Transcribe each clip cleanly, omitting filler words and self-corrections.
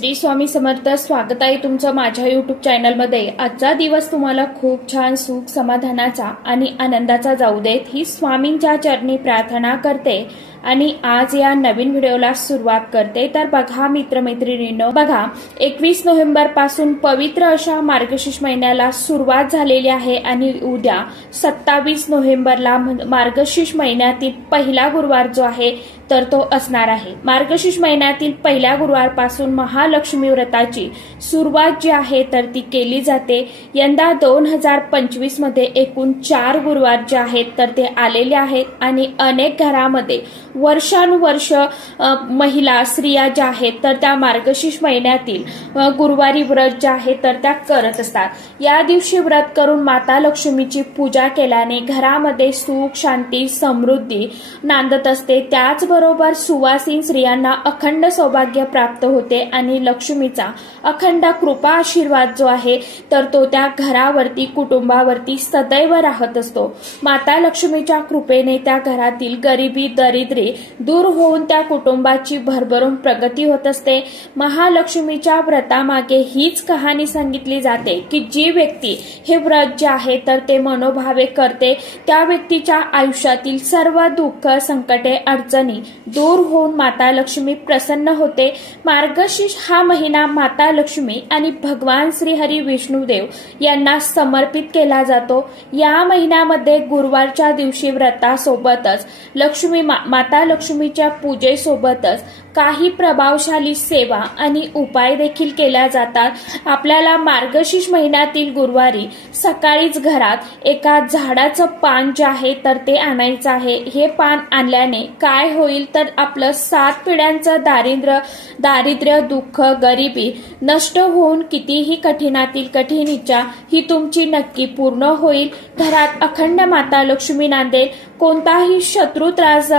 श्री स्वामी समर्थ. स्वागत आहे तुमचं माझ्या यूट्यूब चॅनलमध्ये. आजचा दिवस तुम्हाला खूप छान सुख समाधानाचा आणि आनंदाचा जाऊ देत ही स्वामींच्या चरणी प्रार्थना करते आणि आज या नवीन व्हिडिओला सुरुवात करते. तर बघा मित्रमैत्रिणींनो, बघा 21 नोव्हेंबर पासून पवित्र अशा मार्गशीर्ष महिन्याला सुरुवात झालेली आहे आणि उद्या 27 नोव्हेंबरला मार्गशीर्ष महिन्यातील पहिला गुरुवार जो आहे तर तो असणार आहे. मार्गशीर्ष महिन्यातील पहिल्या गुरुवारपासून महालक्ष्मी व्रताची सुरुवात जी आहे तर ती केली जाते. यंदा 2025 मध्ये एकूण 4 गुरुवार जे आहेत तर ते आलेले आहेत आणि अनेक घरामध्ये वर्षानुवर्ष महिला स्त्रिया ज्या आहेत तर त्या मार्गशीर्ष महिन्यातील गुरुवारी व्रत जे आहे तर त्या करत असतात. या दिवशी व्रत करून माता लक्ष्मीची पूजा केल्याने घरामध्ये सुख शांती समृद्धी नांदत असते. त्याचबरोबर सुवासीन स्त्रियांना अखंड सौभाग्य प्राप्त होते आणि लक्ष्मीचा अखंड कृपा आशीर्वाद जो आहे तर तो त्या घरावरती कुटुंबावरती सदैव राहत असतो. माता लक्ष्मीच्या कृपेने त्या घरातील गरिबी दरिद्री दूर होऊन त्या कुटुंबाची भरभरून प्रगती होत असते. महालक्ष्मीच्या व्रतामागे हीच कहाणी सांगितली जाते की जी व्यक्ती हे व्रत जे आहे तर ते मनोभावे करते त्या व्यक्तीच्या आयुष्यातील सर्व दुःख संकटे अडचणी दूर होऊन माता लक्ष्मी प्रसन्न होते. मार्गशीर्ष हा महिना माता लक्ष्मी आणि भगवान श्री हरी विष्णुदेव यांना समर्पित केला जातो. या महिन्यामध्ये गुरुवारच्या दिवशी व्रतासोबतच माता लक्ष्मीच्या पूजेसोबतच काही प्रभावशाली सेवा आणि उपाय देखील केल्या जातात. आपल्याला मार्गशीर्ष महिन्यातील गुरुवारी सकाळीच घरात एका झाडाचं पान जे आहे तर ते आणायचं आहे. हे पान आणल्याने काय होईल तर आपलं 7 पिढ्यांचं दारिद्र्य दुःख गरिबी नष्ट होऊन कितीही कठीणातील कठीण इच्छा ही तुमची नक्की पूर्ण होईल. घरात अखंड माता लक्ष्मी नांदेल. कोणताही शत्रू त्रास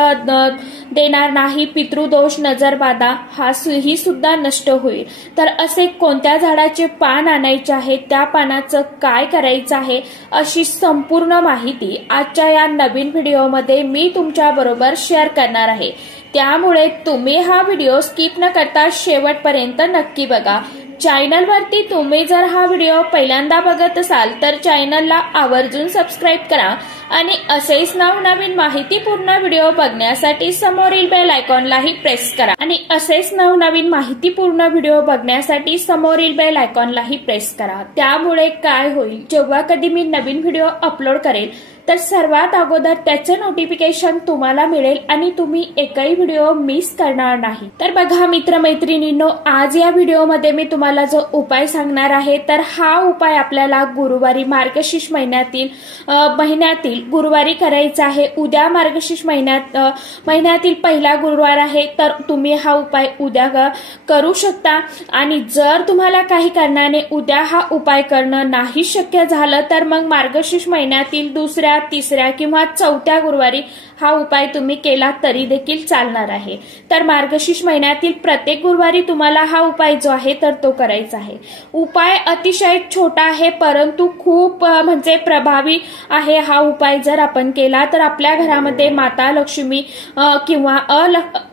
देणार नाही. पितृदोष नजरबाधा ही सुद्धा नष्ट होईल. तर असे कोणत्या झाडाचे पान आणायचे आहे त्या पानाचं काय करायचं आहे अशी संपूर्ण माहिती आजच्या या नवीन व्हिडिओमध्ये मी तुमच्या बरोबर शेअर करणार आहे. त्यामुळे तुम्ही हा व्हिडिओ स्किप न करता शेवटपर्यंत नक्की बघा. चॅनलवरती तुम्ही जर हा व्हिडिओ पहिल्यांदा बघत असाल तर चॅनलला आवर्जून सबस्क्राईब करा आणि असेच नवनवीन माहितीपूर्ण व्हिडिओ बघण्यासाठी समोरील बेल आयकॉनलाही प्रेस करा आणि असेच नवनवीन माहितीपूर्ण व्हिडिओ बघण्यासाठी समोरील बेल आयकॉनलाही प्रेस करा. त्यामुळे काय होईल जेव्हा कधी मी नवीन व्हिडिओ अपलोड करेल तर सर्वात अगोदर त्याचे नोटिफिकेशन तुम्हाला मिळेल आणि तुम्ही एकही व्हिडिओ मिस करणार नाही. तर बघा मित्रमैत्रिणींनो, आज या व्हिडिओमध्ये मी तुम्हाला जो उपाय सांगणार आहे तर हा उपाय आपल्याला गुरुवारी मार्गशीर्ष महिन्यातील गुरुवारी करायचा आहे. उद्या मार्गशीर्ष महिन्यातील पहिला गुरुवार आहे तर तुम्ही हा उपाय उद्या करू शकता. आणि जर तुम्हाला काही कारणाने उद्या हा उपाय करणं नाही शक्य झालं तर मग मार्गशीर्ष महिन्यातील दुसऱ्या तिसऱ्या किंवा चौथ्या गुरुवारी हा उपाय तुम्ही केला तरी देखील चालणार आहे. तर मार्गशीर्ष महिन्यातील प्रत्येक गुरुवारी तुम्हाला हा उपाय जो आहे तर तो करायचा आहे. उपाय अतिशय छोटा आहे परंतु खूप म्हणजे प्रभावी आहे. हा उपाय जर आपण केला तर आपल्या घरामध्ये माता लक्ष्मी किंवा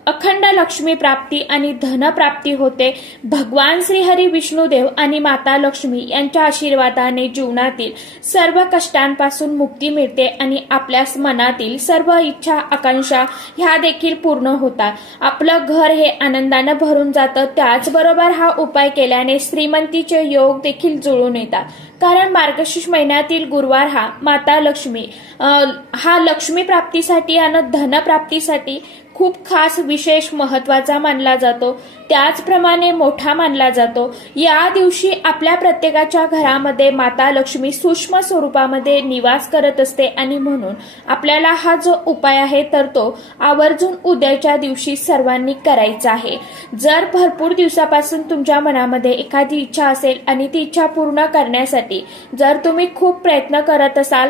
अखंड लक्ष्मी प्राप्ती आणि धन प्राप्ती होते. भगवान श्री हरी विष्णुदेव आणि माता लक्ष्मी यांच्या आशीर्वादाने जीवनातील सर्व कष्टांपासून मुक्ती मिळते आणि आपल्या मनातील सर्व इच्छा आकांक्षा ह्या देखील पूर्ण होतात. आपलं घर हे आनंदाने भरून जातं. त्याचबरोबर हा उपाय केल्याने श्रीमंतीचे योग देखील जुळून येतात. कारण मार्गशीर्ष महिन्यातील गुरुवार हा माता लक्ष्मी हा लक्ष्मी प्राप्तीसाठी आणि धन प्राप्तीसाठी खूप खास विशेष महत्वाचा मानला जातो. त्याचप्रमाणे मोठा मानला जातो. या दिवशी आपल्या प्रत्येकाच्या घरामध्ये माता लक्ष्मी सूक्ष्म स्वरूपामध्ये निवास करत असते आणि म्हणून आपल्याला हा जो उपाय आहे तर तो आवर्जून उद्याच्या दिवशी सर्वांनी करायचा आहे. जर भरपूर दिवसापासून तुमच्या मनामध्ये एखादी इच्छा असेल आणि ती इच्छा पूर्ण करण्यासाठी जर तुम्ही खूप प्रयत्न करत असाल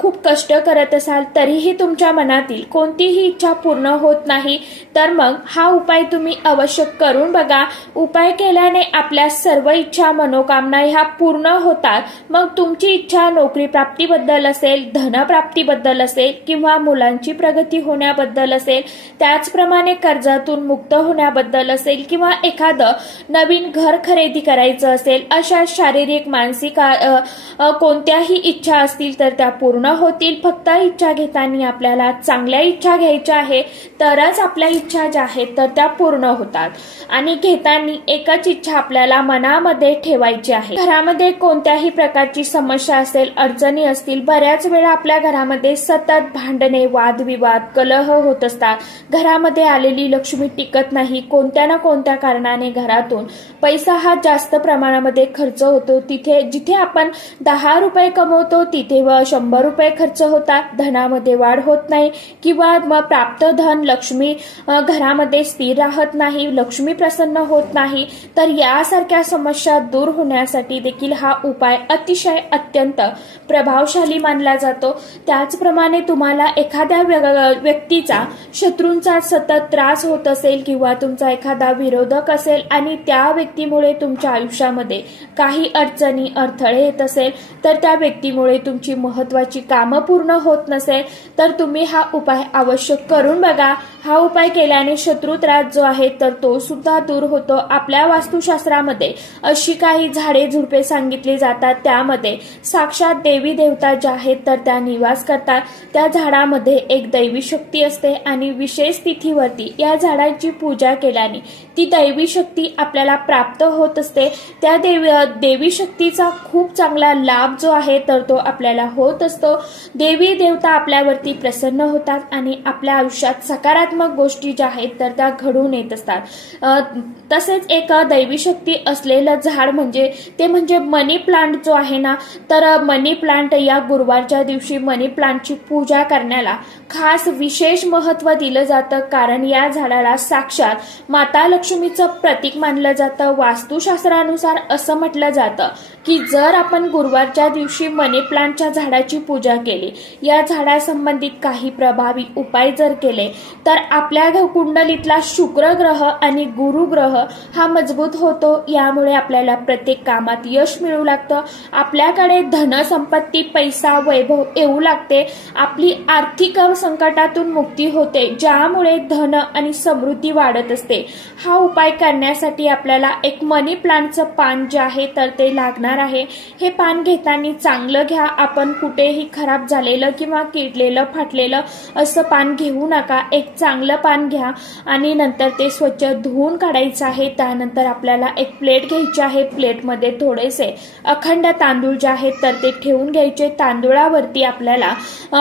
खूप कष्ट करत असाल तरीही तुमच्या मनातील कोणतीही इच्छा पूर्ण होत नाही तर मग हा उपाय तुम्ही अवश्य करून बघा. उपाय केल्याने आपल्या सर्व इच्छा मनोकामना ह्या पूर्ण होतात. मग तुमची इच्छा नोकरी प्राप्तीबद्दल असेल, धनप्राप्तीबद्दल असेल किंवा मुलांची प्रगती होण्याबद्दल असेल, त्याचप्रमाणे कर्जातून मुक्त होण्याबद्दल असेल किंवा एखादं नवीन घर खरेदी करायचं असेल, अशा शारीरिक मानसिक कोणत्याही इच्छा असतील तर त्या पूर्ण होतील. फक्त इच्छा घेताना आपल्याला चांगल्या इच्छा घ्यायच्या आहे, तरच आपल्या इच्छा ज्या आहेत तर त्या पूर्ण होतात. आणि घेताना एकच इच्छा आपल्याला मनामध्ये ठेवायची आहे. घरामध्ये कोणत्याही प्रकारची समस्या असेल, अडचणी असतील, बऱ्याच वेळा आपल्या घरामध्ये सतत भांडणे, वादविवाद, कलह होत असतात. घरामध्ये आलेली लक्ष्मी टिकत नाही. कोणत्या ना कोणत्या कारणाने घरातून पैसा हा जास्त प्रमाणामध्ये खर्च होतो. जिथे आपण 10 रुपये कमवतो तिथे 100 रुपये खर्च होतात. धनामध्ये वाढ होत नाही किंवा प्राप्त धन लक्ष्मी घरामध्ये स्थिर राहत नाही, लक्ष्मी प्रसन्न होत नाही. तर यासारख्या समस्या दूर होण्यासाठी देखील हा उपाय अतिशय अत्यंत प्रभावशाली मानला जातो. त्याचप्रमाणे तुम्हाला एखाद्या व्यक्तीचा, शत्रूंचा सतत त्रास होत असेल किंवा तुमचा एखादा विरोधक असेल आणि त्या व्यक्तीमुळे तुमच्या आयुष्यामध्ये काही अडचणी, अडथळे येत असेल, तर त्या व्यक्तीमुळे तुमची महत्वाची कामं पूर्ण होत नसेल, तर तुम्ही हा उपाय अवश्य करून बघा. हा उपाय केल्याने शत्रू त्रास जो आहे तर तो सुद्धा दूर होतो. आपल्या वास्तुशास्त्रामध्ये अशी काही झाडे झुडपे सांगितली जातात, त्यामध्ये साक्षात देवी देवता ज्या आहेत तर त्या निवास करतात. त्या झाडामध्ये एक दैवी शक्ती असते आणि विशेष तिथीवरती या झाडाची पूजा केल्याने ती दैवी शक्ती आपल्याला प्राप्त होत असते. त्या देवी शक्तीचा खूप चांगला लाभ जो आहे तर तो आपल्याला होत असतो. देवी देवता आपल्यावरती प्रसन्न होतात आणि आपल्या आयुष्यात सकारात्मक गोष्टी ज्या आहेत तर त्या घडून येत असतात. तसेच एक दैवी शक्ती असलेलं झाड म्हणजे मनी प्लांट जो आहे ना, तर मनी प्लांट या गुरुवारच्या दिवशी मनी प्लांटची पूजा करण्याला खास विशेष महत्व दिलं जातं. कारण या झाडाला साक्षात माता लक्ष्मीचं प्रतीक मानलं जातं. वास्तुशास्त्रानुसार असं म्हटलं जातं की जर आपण गुरुवारच्या दिवशी मनी प्लांटच्या झाडाची पूजा केली, या झाडासंबंधित काही प्रभावी उपाय जर केले, तर आपल्या कुंडलीतला शुक्र ग्रह आणि गुरु ग्रह हा मजबूत होतो. यामुळे आपल्याला प्रत्येक कामात यश मिळू लागतं. आपल्याकडे धनसंपत्ती, पैसा, वैभव येऊ लागते. आपली आर्थिक संकटातून मुक्ती होते, ज्यामुळे धन आणि समृद्धी वाढत असते. हा उपाय करण्यासाठी आपल्याला एक मनी प्लांटचं पान जे आहे तर ते लागणार आहे. हे पान घेताना चांगलं घ्या. आपण कुठेही खराब झालेलं किंवा किडलेलं, फाटलेलं असं पान घेऊ नका. एक चांगलं पान घ्या आणि नंतर ते स्वच्छ धुवून काढायचं आहे. त्यानंतर आपल्याला एक प्लेट घ्यायची आहे. प्लेटमध्ये थोडेसे अखंड तांदूळ जे आहेत तर ते ठेवून घ्यायचे. तांदूळावरती आपल्याला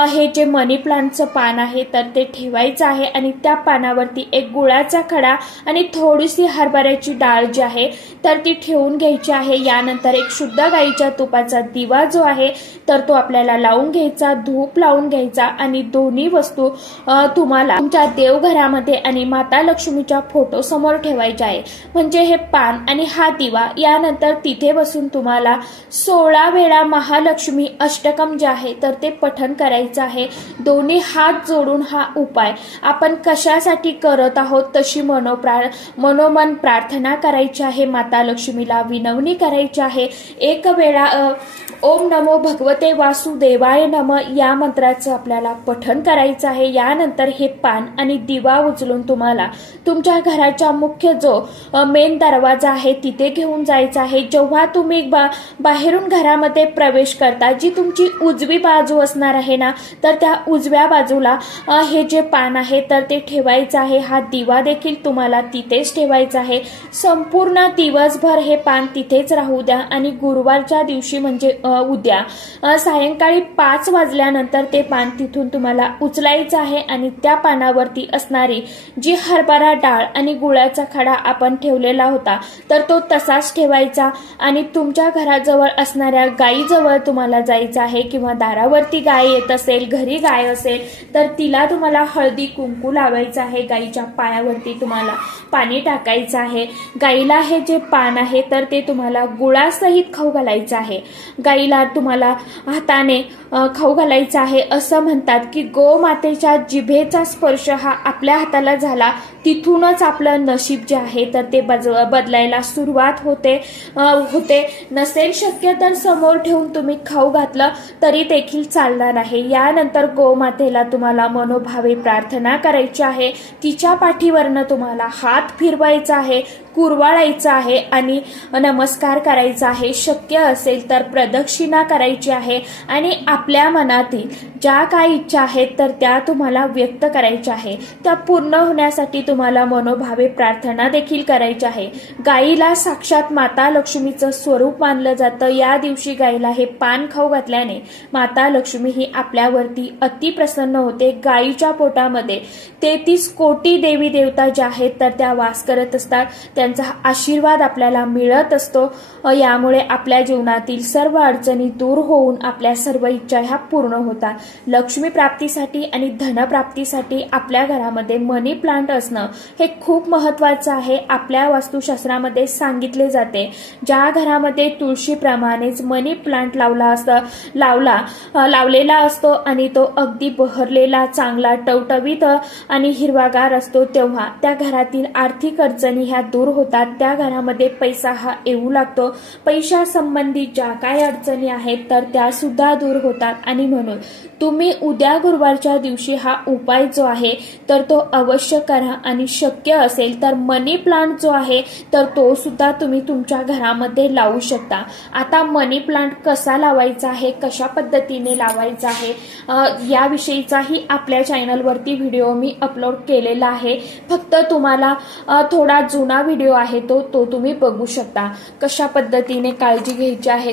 हे जे मनी प्लांटचं पान आहे तर ते ठेवायचं आहे आणि त्या पानावरती एक गुळाचा खडा आणि थोडीशी हरभऱ्याची डाळ जी आहे तर ती ठेवून घ्यायची आहे. यानंतर एक शुद्ध गाईच्या तुपाचा दिवा जो आहे तर तो आपल्याला लावून घ्यायचा, धूप लावून घ्यायचा आणि दोन्ही वस्तू तुम्हाला तुमच्या देवघरामध्ये आणि माता लक्ष्मीच्या फोटो समोर ठेवायच्या आहे. म्हणजे हे पान आणि हा दिवा, यानंतर तिथे बसून तुम्हाला 16 वेळा महालक्ष्मी अष्टकम जे आहे तर ते पठण करायचं आहे. दोन्ही हात जोडून हा उपाय आपण कशासाठी करत आहोत तशी मनोमन प्रार्थना करायची आहे. माता लक्ष्मीला विनवणी करायची आहे. एक वेळा ओम नमो भगवते वासुदेवाय नम या मंत्राचं आपल्याला पठण करायचं आहे. यानंतर हे पान आणि दिवा उचलून तुम्हाला तुमच्या घराच्या मुख्य जो मेन दरवाजा आहे तिथे घेऊन जायचा आहे. जेव्हा तुम्ही बाहेरून घरामध्ये प्रवेश करता, जी तुमची उजवी बाजू असणार आहे ना, तर त्या उजव्या बाजूला हे जे पान आहे तर ते ठेवायचं आहे. हा दिवा देखील तुम्हाला तिथेच ठेवायचा आहे. संपूर्ण दिवसभर हे पान तिथेच राहू द्या आणि गुरुवारच्या दिवशी म्हणजे उद्या सायंकाळी 5 वाजल्यानंतर ते पान तिथून तुम्हाला उचलायचं आहे आणि त्या पानावरती असणारी जी हरभरा डाळ आणि गुळाचा खडा आपण ठेवलेला होता तर तो तसाच ठेवायचा आणि तुमच्या घराजवळ असणाऱ्या गायीजवळ तुम्हाला जायचं आहे किंवा दारावरती गाय येत असेल, घरी गाय असेल तर तिला तुम्हाला हळदी कुंकू लावायचं आहे. गायीच्या पायावरती तुम्हाला पाणी टाकायचं आहे. गायीला हे जे पान आहे तर ते तुम्हाला गुळासहित खाऊ घालायचं आहे. गायीला तुम्हाला हाताने खाऊ घालायचं आहे. असं म्हणतात की गोमातेच्या जिभेचा स्पर्श हा आपल्या हाताला झाला तिथूनच आपलं नशीब जे आहे तर ते बदलायला सुरुवात होते. नसेल शक्य तर समोर ठेवून तुम्ही खाऊ घातलं तरी देखील चालणार आहे. यानंतर गोमातेला तुम्हाला मनोभावे प्रार्थना करायची आहे. तिच्या पाठीवरनं तुम्हाला हात फिरवायचा आहे, कुरवाळायचा आहे आणि नमस्कार करायचा आहे. शक्य असेल तर प्रदक्षिणा करायची आहे आणि आपल्या मनातील ज्या काही इच्छा आहेत तर त्या तुम्हाला व्यक्त करायच्या आहे. त्या पूर्ण होण्यासाठी तुम्हाला मनोभावे प्रार्थना देखील करायची आहे. गाईला साक्षात माता लक्ष्मीचं स्वरूप मानलं जातं. या दिवशी गाईला हे पान खाऊ घातल्याने माता लक्ष्मी ही आपल्यावरती अतिप्रसन्न होते. गाईच्या पोटामध्ये 33 कोटी देवी देवता ज्या आहेत तर त्या वास करत असतात. त्यांचा आशीर्वाद आपल्याला मिळत असतो. यामुळे आपल्या जीवनातील सर्व अडचणी दूर होऊन आपल्या सर्व इच्छा ह्या पूर्ण होतात. लक्ष्मी प्राप्तीसाठी आणि धनप्राप्तीसाठी आपल्या घरामध्ये मनी प्लांट असणं हे खूप महत्वाचं आहे. आपल्या वास्तुशास्त्रामध्ये सांगितले जाते ज्या घरामध्ये तुळशीप्रमाणेच मनी प्लांट लावलेला असतो आणि तो अगदी बहरलेला, चांगला, टवटवीत आणि हिरवागार असतो तेव्हा त्या घरातील आर्थिक अडचणी ह्या दूर होतात. त्या घरामध्ये पैसा हा येऊ लागतो. पैशासंबंधी ज्या काही अडचणी आहेत तर त्या सुद्धा दूर होतात. आणि म्हणून तुम्ही उद्या गुरुवारच्या दिवशी हा उपाय जो आहे तर तो अवश्य करा. आणि शक्य असेल तर मनी प्लांट जो आहे तर तो सुद्धा तुम्ही तुमच्या घरामध्ये लावू शकता. आता मनी प्लांट कसा लावायचा आहे, कशा पद्धतीने लावायचा आहे याविषयीचाही आपल्या चॅनलवरती व्हिडिओ मी अपलोड केलेला आहे. फक्त तुम्हाला थोडा जुना व्हिडिओ आहे तो तुम्ही बघू शकता. कशा पद्धतीने काळजी घ्यायची आहे,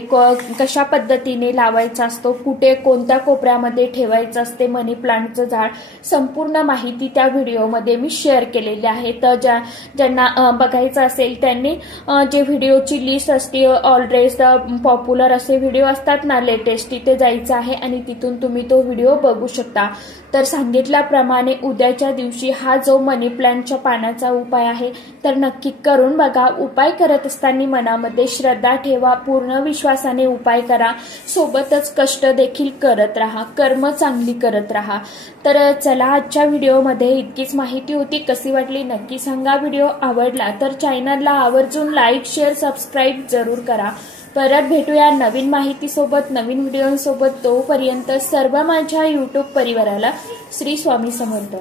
कशा पद्धतीने लावायचा असतो, कुठे कोणत्या कोपऱ्यामध्ये ठेवायचं असते मनी प्लांटचं झाड, संपूर्ण माहिती त्या व्हिडिओमध्ये मी शेअर केलेली आहे. तर ज्यांना बघायचं असेल त्यांनी जे व्हिडिओची लिस्ट असते ऑलरेडी पॉप्युलर असे व्हिडिओ असतात ना लेटेस्ट, तिथे जायचं आहे आणि तिथून तुम्ही तो व्हिडिओ बघू शकता. तर सांगितल्याप्रमाणे उद्याच्या दिवशी हा जो मनी प्लांटच्या पानाचा उपाय आहे तर नक्की करून बघा. उपाय करत असताना मनामध्ये श्रद्धा ठेवा, पूर्ण विश्वासाने उपाय करा. सोबतच कष्ट देखील करत राहा, कर्म चांगली करत राहा. तर चला, आजच्या व्हिडिओमध्ये इतकीच माहिती होती. कशी वाटली नक्की सांगा. व्हिडिओ आवडला तर चॅनलला आवर्जून लाईक, शेअर, सबस्क्राईब जरूर करा. परत भेटूया नवीन माहितीसोबत, नवीन व्हिडिओसोबत. तोपर्यंत सर्व माझ्या यूट्यूब परिवाराला श्री स्वामी समर्थ.